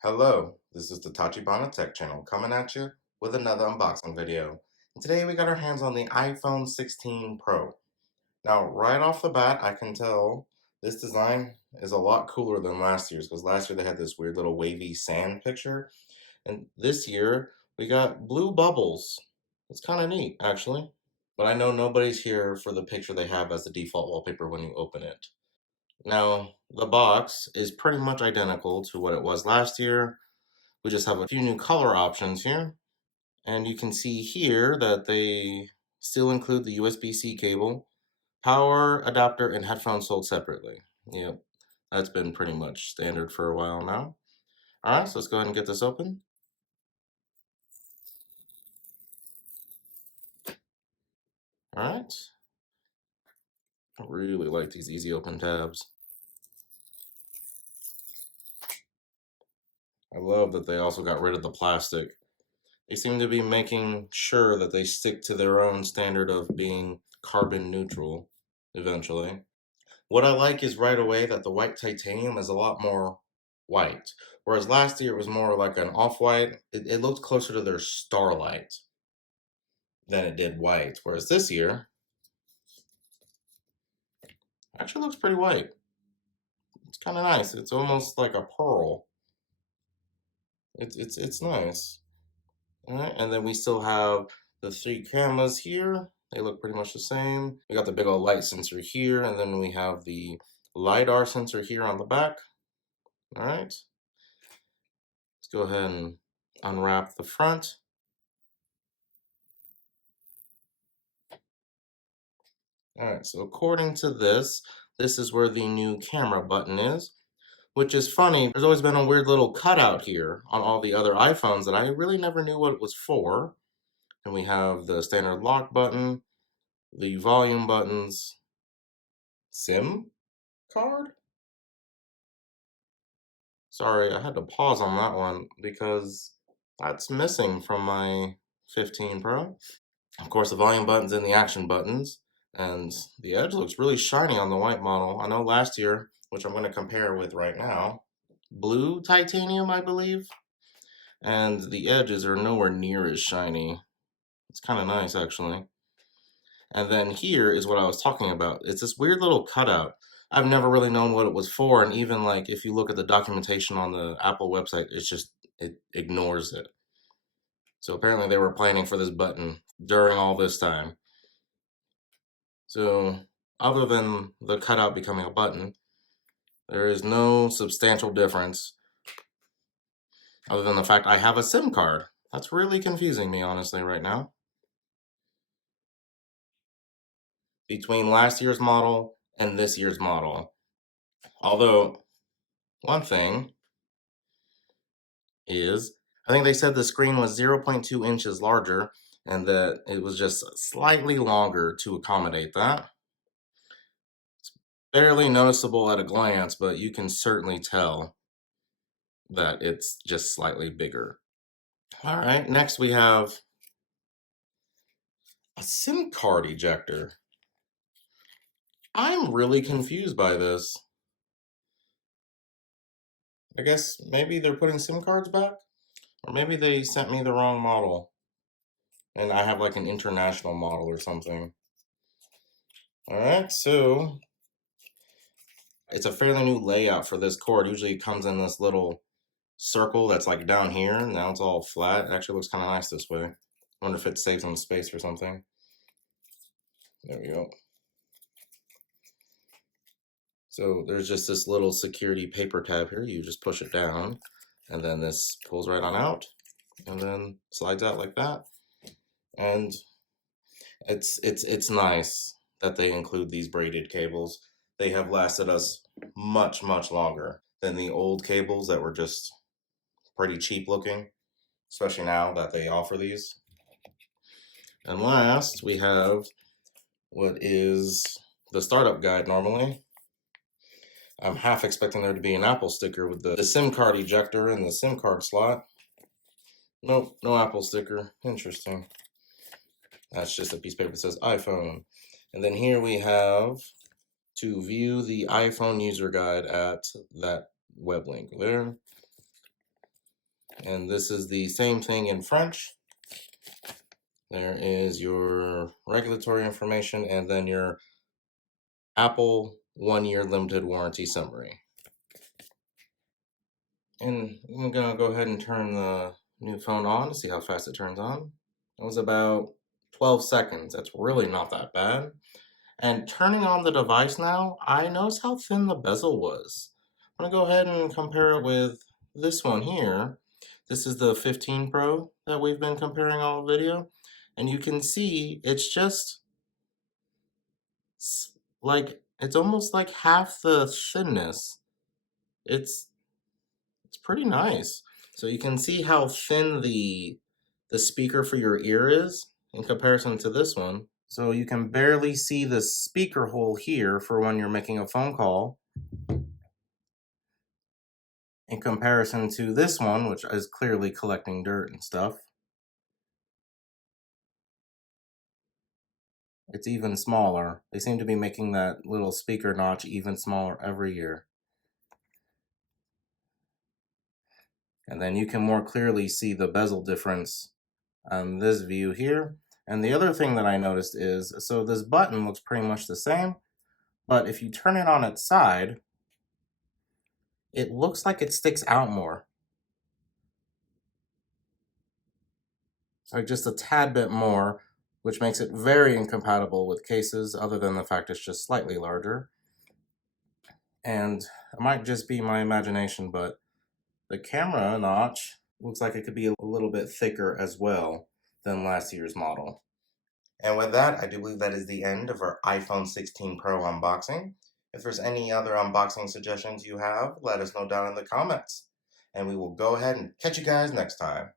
Hello, this is the Tachibana Tech channel coming at you with another unboxing video. And today we got our hands on the iPhone 16 Pro. Now, right off the bat, I can tell this design is a lot cooler than last year's because last year they had this weird little wavy sand picture. And this year we got blue bubbles. It's kind of neat, actually. But I know nobody's here for the picture they have as the default wallpaper when you open it. Now, the box is pretty much identical to what it was last year. We just have a few new color options here. And you can see here that they still include the USB-C cable, power adapter, and headphones sold separately. Yep, that's been pretty much standard for a while now. All right, so let's go ahead and get this open. All right. I really like these easy open tabs. I love that they also got rid of the plastic. They seem to be making sure that they stick to their own standard of being carbon neutral eventually. What I like is right away that the white titanium is a lot more white. Whereas last year it was more like an off-white. It looked closer to their starlight than it did white. Whereas this year, actually looks pretty white. It's kind of nice. It's almost like a pearl. It's nice. All right, and then we still have the 3 cameras here. They look pretty much the same. We got the big old light sensor here, and then we have the LiDAR sensor here on the back. All right. Let's go ahead and unwrap the front. All right, so according to this is where the new camera button is, which is funny. There's always been a weird little cutout here on all the other iPhones that I really never knew what it was for. And we have the standard lock button, the volume buttons, SIM card? Sorry, I had to pause on that one because that's missing from my 15 Pro. Of course, the volume buttons and the action buttons. And the edge looks really shiny on the white model. I know last year, which I'm going to compare with right now, blue titanium, I believe. And the edges are nowhere near as shiny. It's kind of nice, actually. And then here is what I was talking about. It's this weird little cutout. I've never really known what it was for, and even like if you look at the documentation on the Apple website, it ignores it. So apparently they were planning for this button during all this time. So other than the cutout becoming a button, there is no substantial difference other than the fact I have a SIM card. That's really confusing me, honestly, right now. Between last year's model and this year's model. Although, one thing is, I think they said the screen was 0.2 inches larger and that it was just slightly longer to accommodate that. It's barely noticeable at a glance, but you can certainly tell that it's just slightly bigger. All right, next we have a SIM card ejector. I'm really confused by this. I guess maybe they're putting SIM cards back? Or maybe they sent me the wrong model. And I have like an international model or something. Alright, so it's a fairly new layout for this cord. Usually it comes in this little circle that's like down here. Now it's all flat. It actually looks kind of nice this way. I wonder if it saves some space or something. There we go. So there's just this little security paper tab here. You just push it down and then this pulls right on out and then slides out like that. And it's nice that they include these braided cables. They have lasted us much longer than the old cables that were just pretty cheap looking, especially now that they offer these. And last, we have what is the startup guide normally. I'm half expecting there to be an Apple sticker with the SIM card ejector and the SIM card slot. Nope, no Apple sticker. Interesting. That's just a piece of paper that says iPhone. And then here we have to view the iPhone user guide at that web link there. And this is the same thing in French. There is your regulatory information and then your Apple 1-year limited warranty summary. And I'm gonna go ahead and turn the new phone on to see how fast it turns on. It was about 12 seconds. That's really not that bad. And turning on the device now, I noticed how thin the bezel was. I'm gonna go ahead and compare it with this one here. This is the 15 Pro that we've been comparing all video. And you can see it's just like, it's almost like half the thinness. It's pretty nice. So you can see how thin the speaker for your ear is in comparison to this one. So you can barely see the speaker hole here for when you're making a phone call in comparison to this one, which is clearly collecting dirt and stuff. It's even smaller. They seem to be making that little speaker notch even smaller every year. And then you can more clearly see the bezel difference on this view here. And the other thing that I noticed is, so this button looks pretty much the same, but if you turn it on its side, it looks like it sticks out more. So just a tad bit more, which makes it very incompatible with cases other than the fact it's just slightly larger. And it might just be my imagination, but the camera notch looks like it could be a little bit thicker as well than last year's model. And with that, I do believe that is the end of our iPhone 16 Pro unboxing. If there's any other unboxing suggestions you have, let us know down in the comments. And we will go ahead and catch you guys next time.